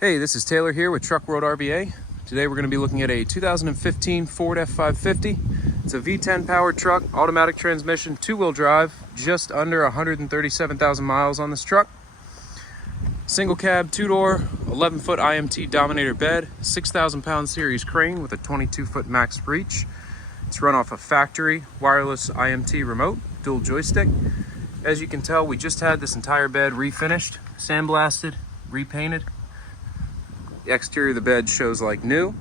Hey, this is Taylor here with Truck World RVA. Today we're going to be looking at a 2015 Ford F550. It's a V10 powered truck, automatic transmission, two-wheel drive, just under 137,000 miles on this truck. Single cab, two-door, 11-foot IMT Dominator bed, 6,000 pound series crane with a 22-foot max reach. It's run off a factory wireless IMT remote, dual joystick. As you can tell, we just had this entire bed refinished, sandblasted, repainted. The exterior of the bed shows like new.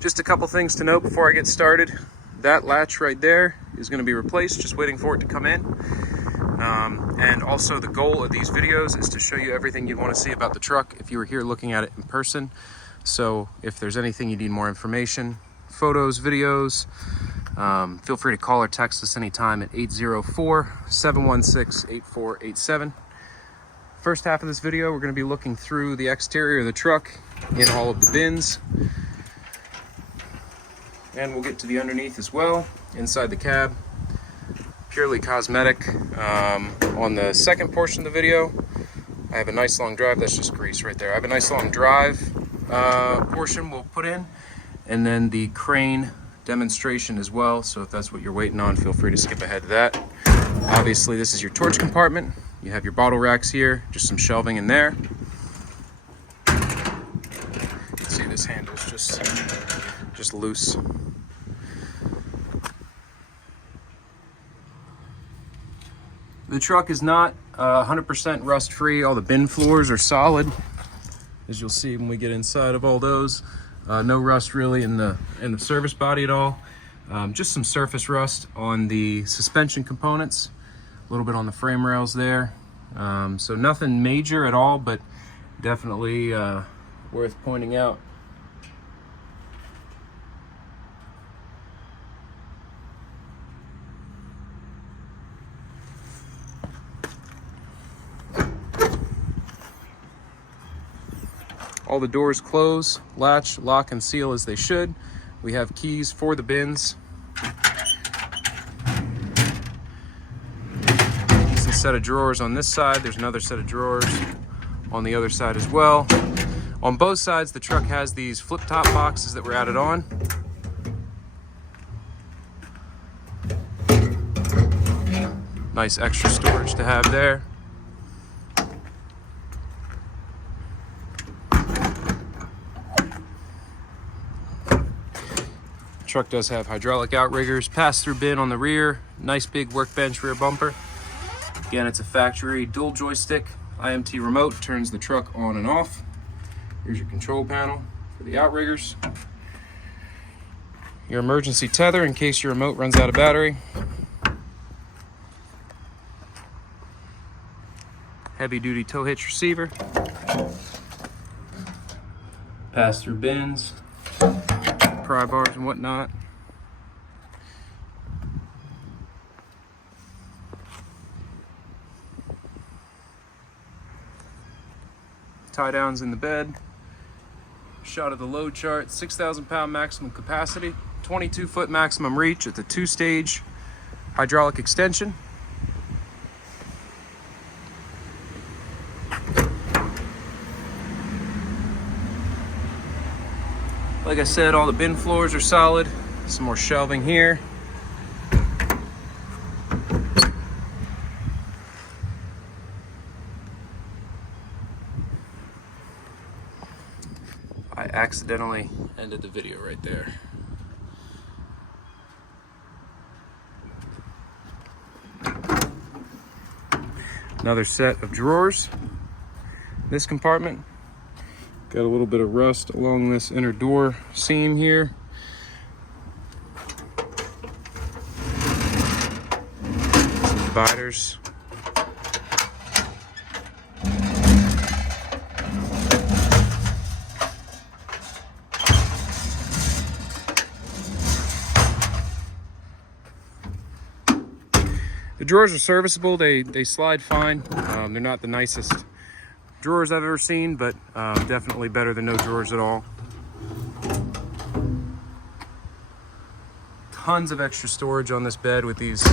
Just a couple things to note before I get started. That latch right there is going to be replaced, just waiting for it to come in. And also the goal of these videos is to show you everything you want to see about the truck if you were here looking at it in person. So if there's anything you need more information, photos, videos, feel free to call or text us anytime at 804-716-8487. First half of this video, we're going to be looking through the exterior of the truck in all of the bins. And we'll get to the underneath as well, inside the cab. Purely cosmetic. On the second portion of the video, I have a nice long drive. That's just grease right there. I have a nice long drive portion we'll put in. And then the crane demonstration as well. So if that's what you're waiting on, feel free to skip ahead to that. Obviously, this is your torch compartment. You have your bottle racks here, just some shelving in there. You can see this handle's just loose. The truck is not 100% rust free. All the bin floors are solid, as you'll see when we get inside of all those. No rust really in the service body at all. Just some surface rust on the suspension components. A little bit on the frame rails there. So nothing major at all, but definitely worth pointing out. All the doors close, latch, lock, and seal as they should. We have keys for the bins. Set of drawers on this side. There's another set of drawers on the other side as well. On both sides, the truck has these flip-top boxes that were added on. Nice extra storage to have there. The truck does have hydraulic outriggers, pass-through bin on the rear, nice big workbench rear bumper. Again, it's a factory dual joystick IMT remote, turns the truck on and off. Here's your control panel for the outriggers. Your emergency tether in case your remote runs out of battery. Heavy duty tow hitch receiver. Pass-through bins, pry bars and whatnot. Tie downs in the bed. Shot of the load chart. 6,000 pound maximum capacity, 22-foot maximum reach. It's a two-stage hydraulic extension. Like I said, all the bin floors are solid. Some more shelving here. I accidentally ended the video right there. Another set of drawers. This compartment got a little bit of rust along this inner door seam here. Dividers. The drawers are serviceable. They slide fine. They're not the nicest drawers I've ever seen, but definitely better than no drawers at all. Tons of extra storage on this bed with these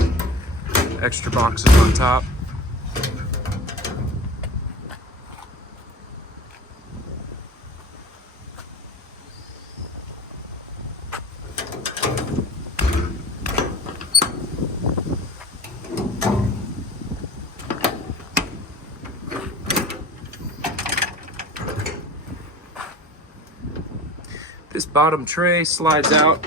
extra boxes on top. This bottom tray slides out.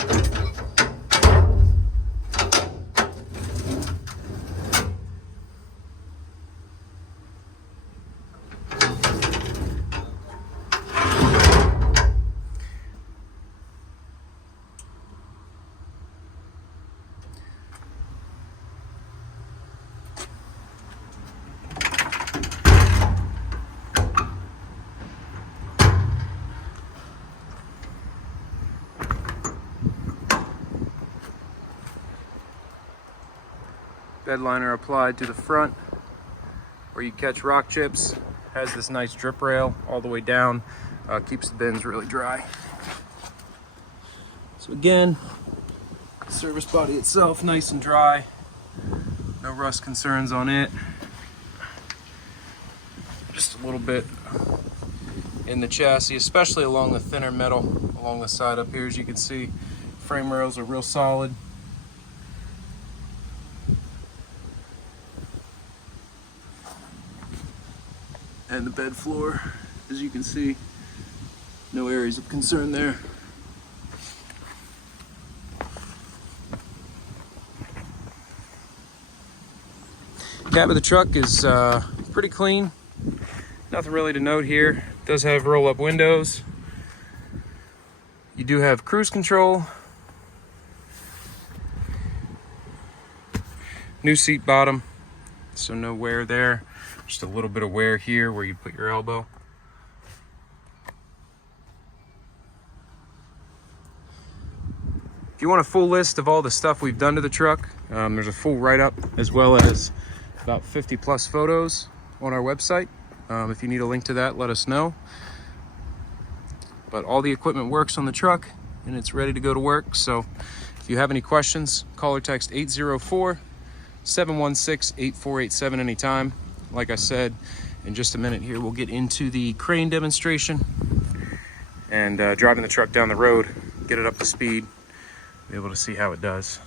Bed liner applied to the front where you catch rock chips. Has this nice drip rail all the way down. Keeps the bins really dry. So again, the service body itself nice and dry. No rust concerns on it. Just a little bit in the chassis, especially along the thinner metal along the side up here. As you can see, frame rails are real solid. And the bed floor, as you can see, no areas of concern there. Cab of the truck is pretty clean. Nothing really to note here. It does have roll-up windows. You do have cruise control. New seat bottom, so no wear there. Just a little bit of wear here where you put your elbow. If you want a full list of all the stuff we've done to the truck, there's a full write-up as well as about 50 plus photos on our website. If you need a link to that, let us know. But all the equipment works on the truck and it's ready to go to work. So if you have any questions, call or text 804-716-8487 anytime. Like I said, in just a minute here, we'll get into the crane demonstration and driving the truck down the road, get it up to speed, be able to see how it does.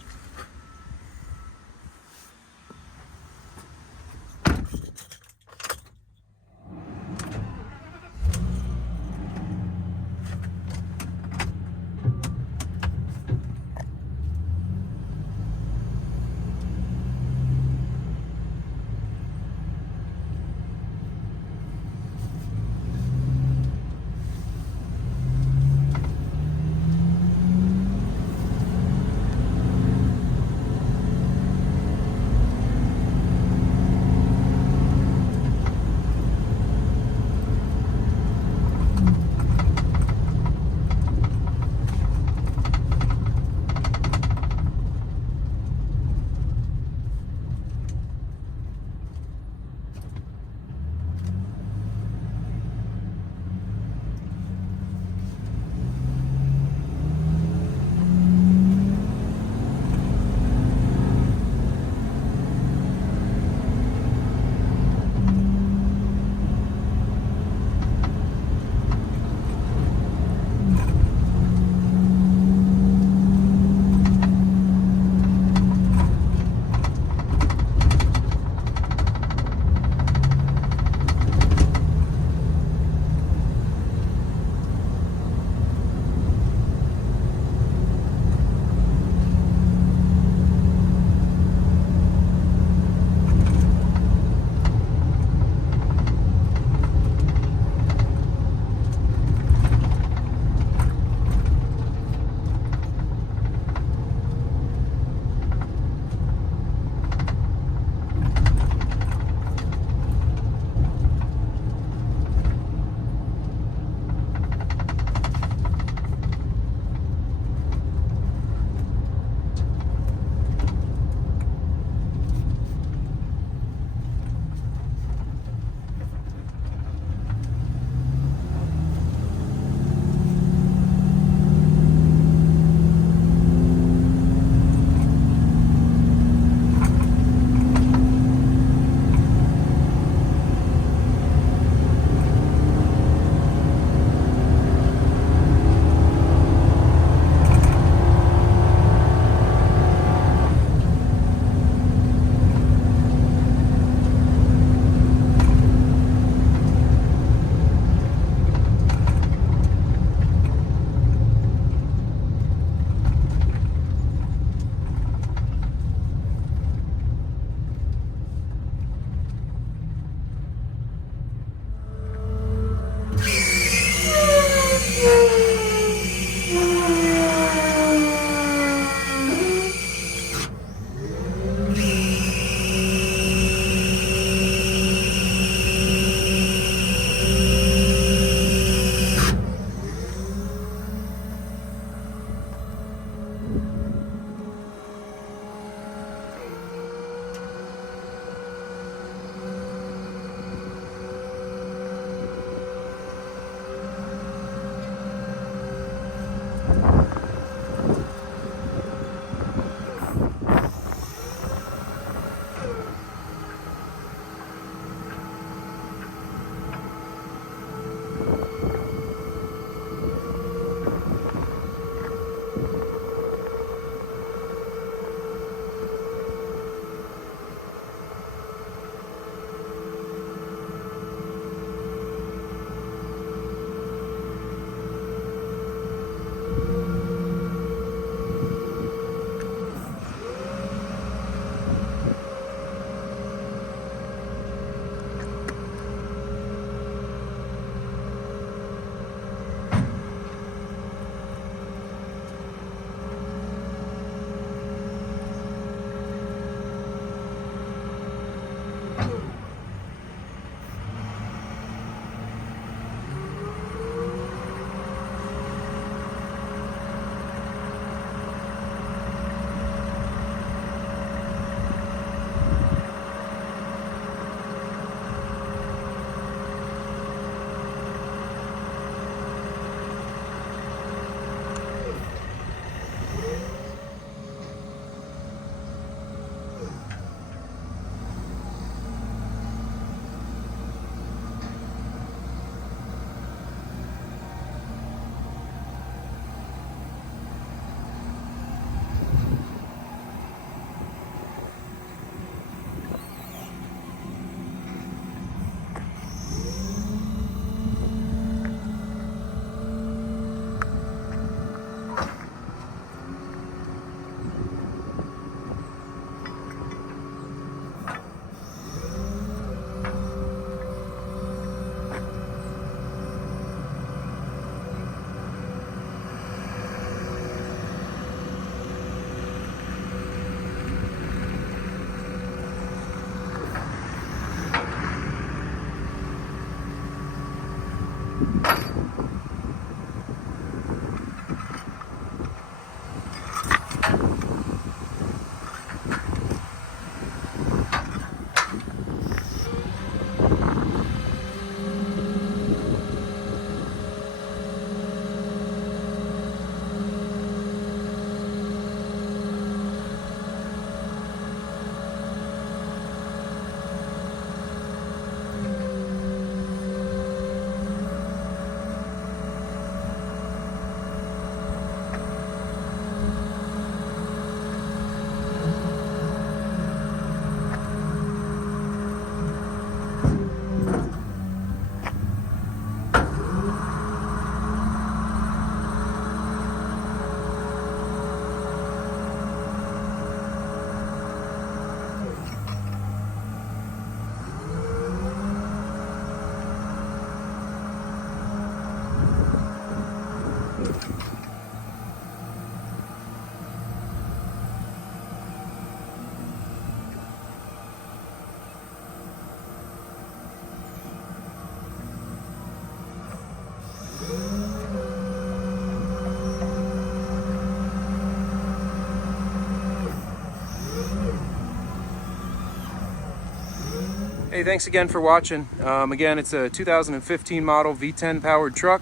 Hey, thanks again for watching. Again, it's a 2015 model V10 powered truck.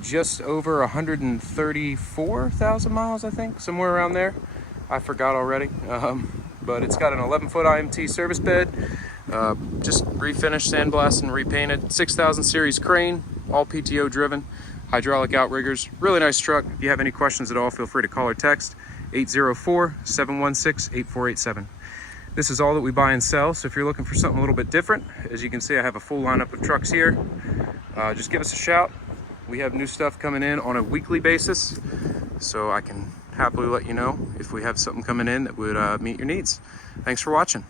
Just over 134,000 miles, I think, somewhere around there. I forgot already. But it's got an 11-foot IMT service bed. Just refinished, sandblasted, and repainted. 6000 series crane, all PTO driven. Hydraulic outriggers. Really nice truck. If you have any questions at all, feel free to call or text 804-716-8487. This is all that we buy and sell, so if you're looking for something a little bit different, as you can see, I have a full lineup of trucks here. Just give us a shout. We have new stuff coming in on a weekly basis, so I can happily let you know if we have something coming in that would meet your needs. Thanks for watching.